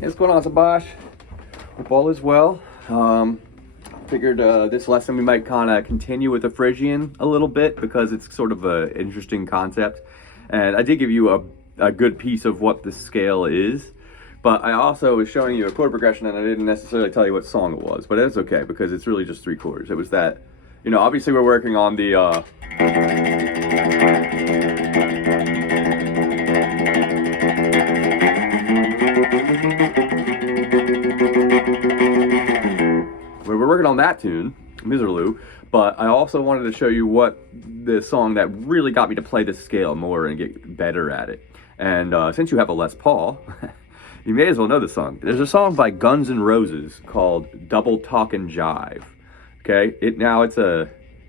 What's going on, Subhash? Hope all is well. Figured this lesson we might kind of continue with the Phrygian a little bit because it's sort of an interesting concept. And I did give you a good piece of what the scale is, but I also was showing you a chord progression and I didn't necessarily tell you what song it was, but it's okay because it's really just 3 chords. It was that, obviously we're working on the, we're working on that tune, Miserlou, but I also wanted to show you what the song that really got me to play this scale more and get better at it. And since you have a Les Paul, you may as well know the song. There's a song by Guns N' Roses called Double Talkin' Jive. Okay, it's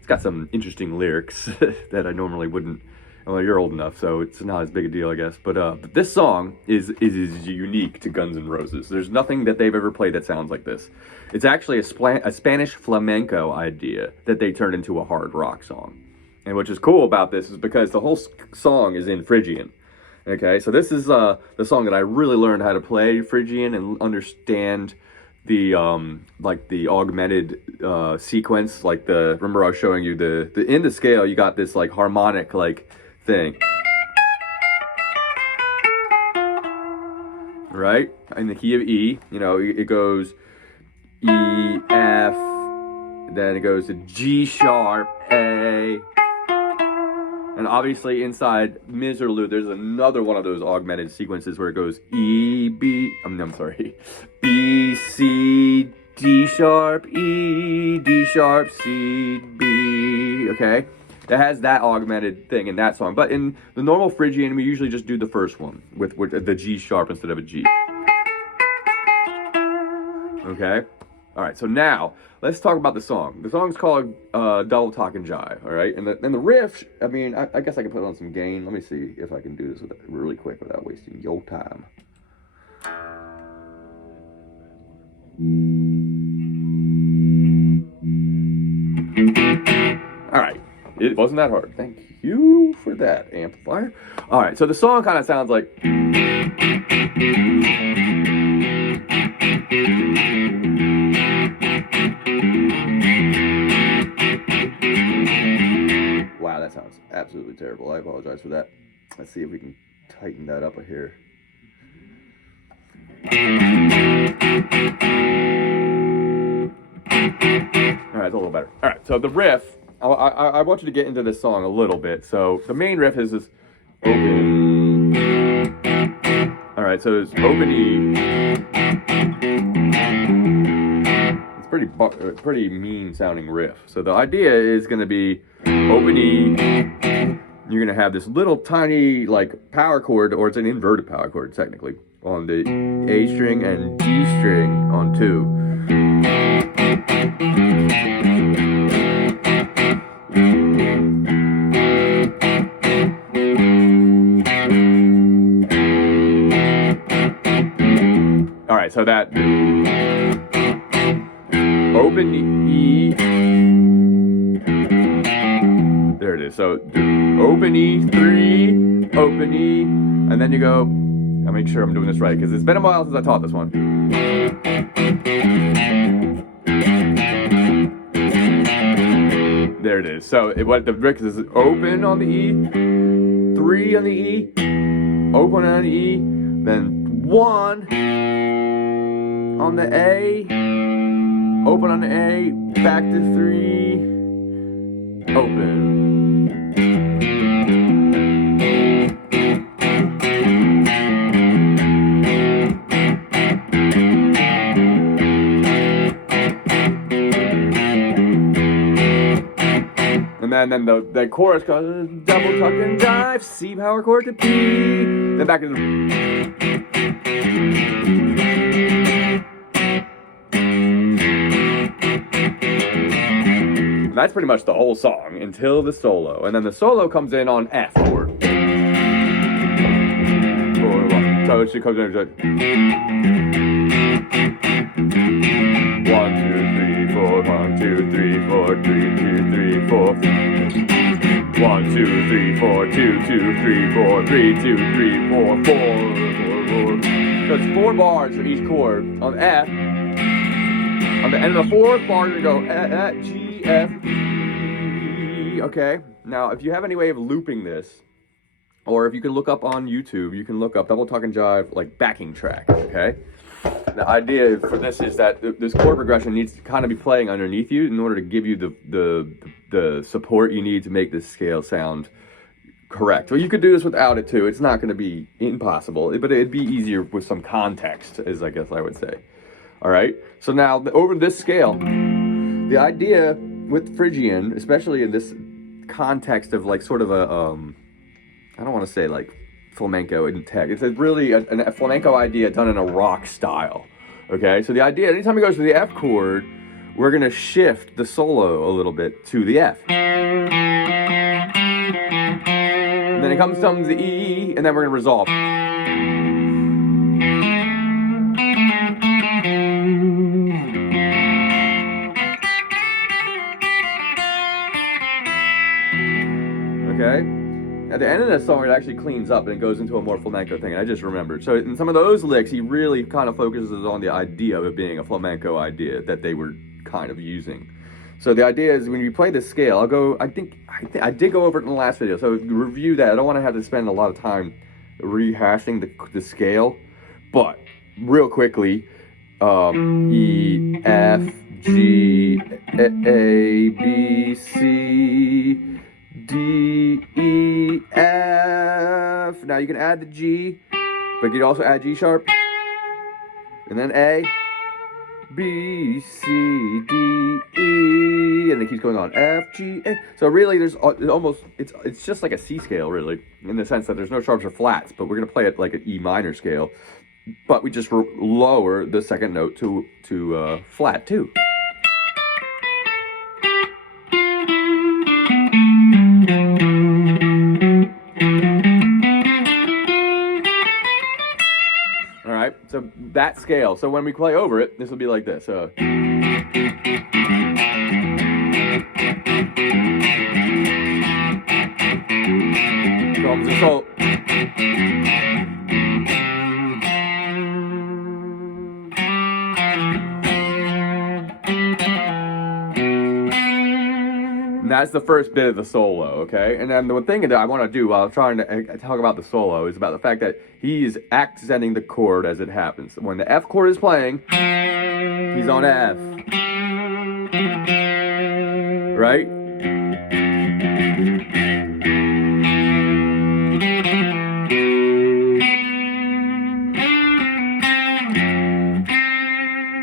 got some interesting lyrics that I normally wouldn't. Well, you're old enough, so it's not as big a deal, I guess. But this song is unique to Guns N' Roses. There's nothing that they've ever played that sounds like this. It's actually a Spanish flamenco idea that they turned into a hard rock song. And what's cool about this is because the whole song is in Phrygian. Okay, so this is the song that I really learned how to play Phrygian and understand the the augmented sequence. Remember I was showing you the in the scale you got this harmonic thing, right? In the key of E, it goes E, F, then it goes to G sharp, A, and obviously inside Miserlou, there's another one of those augmented sequences where it goes E, B, I'm sorry, B, C, D sharp, E, D sharp, C, B, okay? It has that augmented thing in that song. But in the normal Phrygian, we usually just do the first one with the G sharp instead of a G. Okay? All right, so now let's talk about the song. The song's called Double Talkin' Jive, all right? And the riff, I guess I can put on some gain. Let me see if I can do this really quick without wasting your time. All right. It wasn't that hard. Thank you for that, amplifier. All right, so the song kind of sounds like... Wow, that sounds absolutely terrible. I apologize for that. Let's see if we can tighten that up here. All right, it's a little better. All right, so the riff... I want you to get into this song a little bit. So the main riff is this open. All right, so it's open E. It's pretty mean sounding riff. So the idea is going to be open E. You're going to have this little tiny power chord, or it's an inverted power chord technically, on the A string and D string on 2. All right, so that open E, there it is. So open E, 3, open E, and then you go, I'll make sure I'm doing this right because it's been a while since I taught this one. There it is. So what the brick is open on the E, 3 on the E, open on the E, then 1 on the A, open on the A, back to 3, open. And then the chorus goes double talkin' jive, C power chord to P, then back to the... That's pretty much the whole song until the solo, and then the solo comes in on F chord. So it comes in like 1, 2, 3, 4, 1, 2, 3, 4, 3, 2, 3, 4. 1, 2, 3, 4, 2, 2, 3, 4, 3, 2, 3, 4, 4, 4, 4. So it's 4 bars for each chord. On F, on the end of the 4th bar, you're going to go G, F, E. Okay? Now, if you have any way of looping this, or if you can look up on YouTube, you can look up Double Talk and Jive, like backing track, okay? The idea for this is that this chord progression needs to kind of be playing underneath you in order to give you the support you need to make this scale sound correct. Well, you could do this without it too. It's not going to be impossible, but it'd be easier with some context, as I guess I would say. All right. So now over this scale, the idea with Phrygian, especially in this context of like sort of a, I don't want to say like flamenco in tech. It's really a flamenco idea done in a rock style. Okay. So the idea, anytime it goes to the F chord, we're going to shift the solo a little bit to the F. And then it comes to the E, and then we're going to resolve. Okay? At the end of this song, it actually cleans up and it goes into a more flamenco thing. And I just remembered. So in some of those licks, he really kind of focuses on the idea of it being a flamenco idea that they were kind of using. So the idea is when you play this scale, I think I did go over it in the last video. So review that. I don't want to have to spend a lot of time rehashing the scale. But real quickly, E, F, G, A, B, C, D, E, F. Now you can add the G, but you can also add G sharp, and then A, B, C, D, E, and it keeps going on F, G, A. So really, there's almost it's just like a C scale, really, in the sense that there's no sharps or flats, but we're gonna play it like an E minor scale, but we just lower the second note to flat 2. So that scale. So when we play over it, this will be like this. Drums and so. And that's the first bit of the solo, okay? And then the thing that I want to do while trying to talk about the solo is about the fact that he's accenting the chord as it happens. When the F chord is playing, he's on F. Right?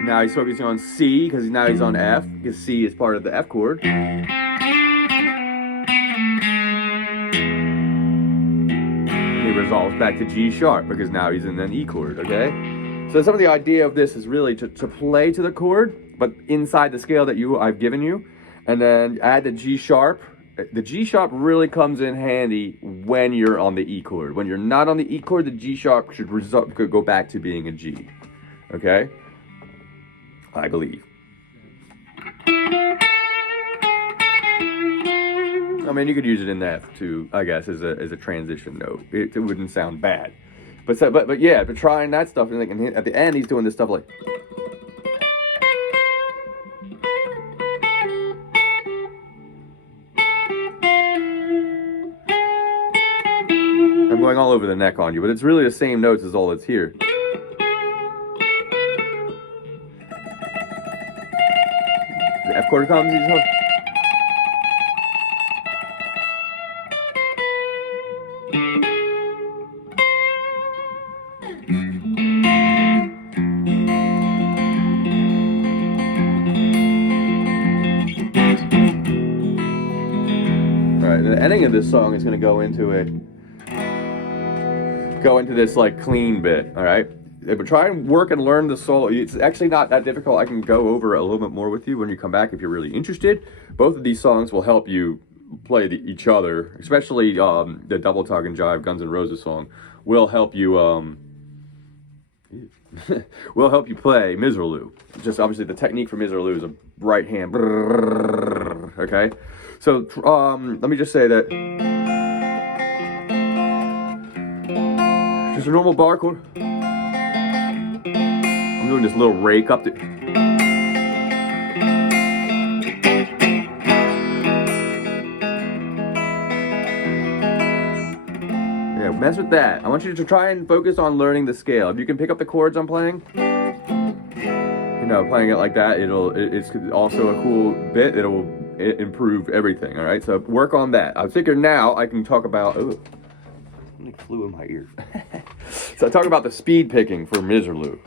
Now he's focusing on C because now he's on F because C is part of the F chord. Resolves back to G sharp because now he's in an E chord, okay? So some of the idea of this is really to play to the chord, but inside the scale that I've given you, and then add the G sharp. The G sharp really comes in handy when you're on the E chord. When you're not on the E chord, the G sharp could go back to being a G, okay? I believe. I mean, you could use it in that too, I guess, as a transition note. It wouldn't sound bad, but yeah, but trying that stuff, and at the end he's doing this stuff like. I'm going all over the neck on you, but it's really the same notes as all that's here. The F chord comes, he's home. The ending of this song is going to go into this like clean bit, all right? But try and work and learn the solo. It's actually not that difficult. I can go over a little bit more with you when you come back if you're really interested. Both of these songs will help you play each other, especially the Double Talk and Jive Guns N' Roses song will help you will help you play Miserlou. Just obviously the technique for Miserlou is a right hand, okay? So let me just say that just a normal bar chord. doing this little rake up to... Yeah, mess with that. I want you to try and focus on learning the scale. If you can pick up the chords I'm playing, you know, playing it like that, it's also a cool bit. It'll improve everything, all right? So work on that. I figure now I can talk about... Ooh, something flew in my ear. So I talk about the speed picking for Miserlou.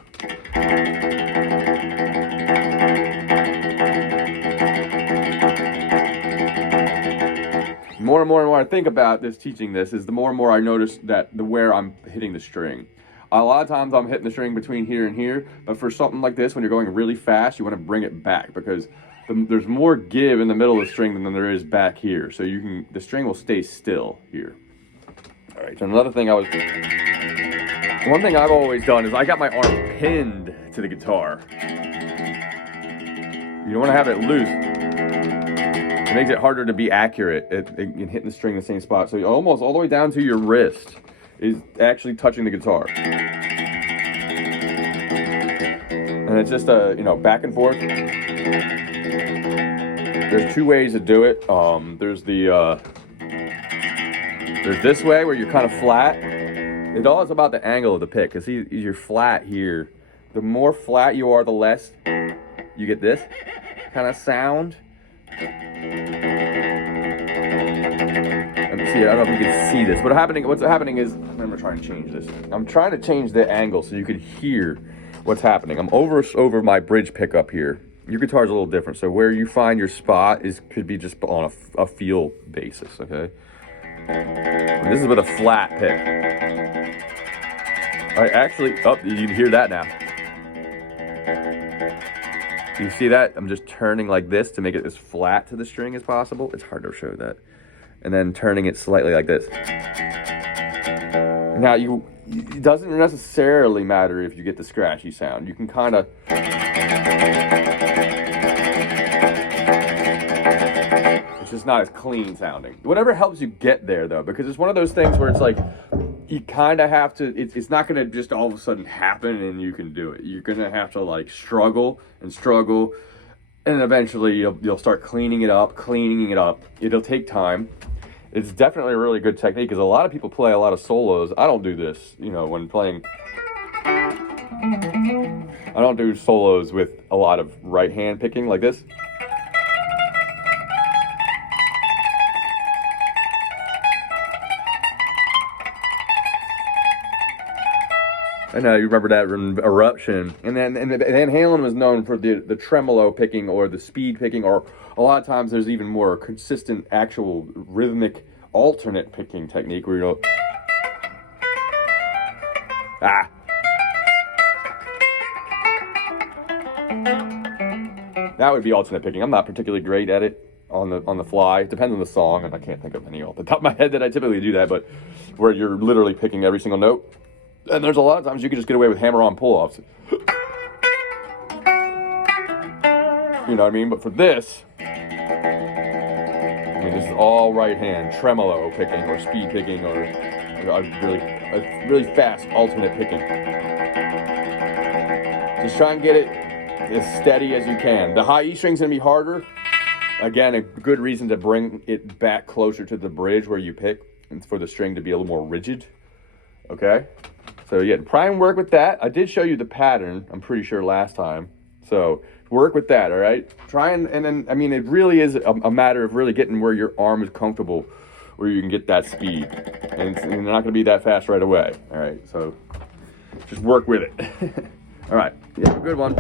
More and more I think about this, teaching this, is the more and more I notice that where I'm hitting the string. A lot of times I'm hitting the string between here and here, but for something like this, when you're going really fast, you want to bring it back because there's more give in the middle of the string than there is back here. So the string will stay still here. All right, so one thing I've always done is I got my arm pinned to the guitar. You don't want to have it loose. It makes it harder to be accurate in hitting the string in the same spot. So almost all the way down to your wrist is actually touching the guitar. And it's just back and forth. There's two ways to do it. There's this way where you're kind of flat. It's all about the angle of the pick. Because you're flat here. The more flat you are, the less you get this kind of sound. I don't know if you can see this. What's happening is, I'm going to try and change this. I'm trying to change the angle so you can hear what's happening. I'm over my bridge pickup here. Your guitar is a little different, so where you find your spot could be just on a feel basis, okay? And this is with a flat pick. All right, actually, you can hear that now. You see that? I'm just turning like this to make it as flat to the string as possible. It's hard to show that. And then turning it slightly like this. Now, it doesn't necessarily matter if you get the scratchy sound. You can kind of... It's just not as clean sounding. Whatever helps you get there, though, because it's one of those things where it's like, you kind of have to, it's not going to just all of a sudden happen and you can do it. You're going to have to like struggle, and eventually you'll start cleaning it up. It'll take time. It's definitely a really good technique because a lot of people play a lot of solos. I don't do this, when playing. I don't do solos with a lot of right hand picking like this. I know, you remember that Eruption. And then Van Halen was known for the tremolo picking or the speed picking, or a lot of times there's even more consistent actual rhythmic alternate picking technique where you go, That would be alternate picking. I'm not particularly great at it on the fly. It depends on the song, and I can't think of any off the top of my head that I typically do that, but where you're literally picking every single note. And there's a lot of times you can just get away with hammer-on pull-offs. You know what I mean? But for this, this is all right hand, tremolo picking or speed picking or a really fast alternate picking. Just try and get it as steady as you can. The high E string's gonna be harder. Again, a good reason to bring it back closer to the bridge where you pick, and for the string to be a little more rigid. Okay? So yeah, try and work with that. I did show you the pattern, I'm pretty sure, last time. So work with that, all right? Try and then, it really is a matter of really getting where your arm is comfortable, where you can get that speed. And it's not gonna be that fast right away, all right? So just work with it. All right, yeah, good one.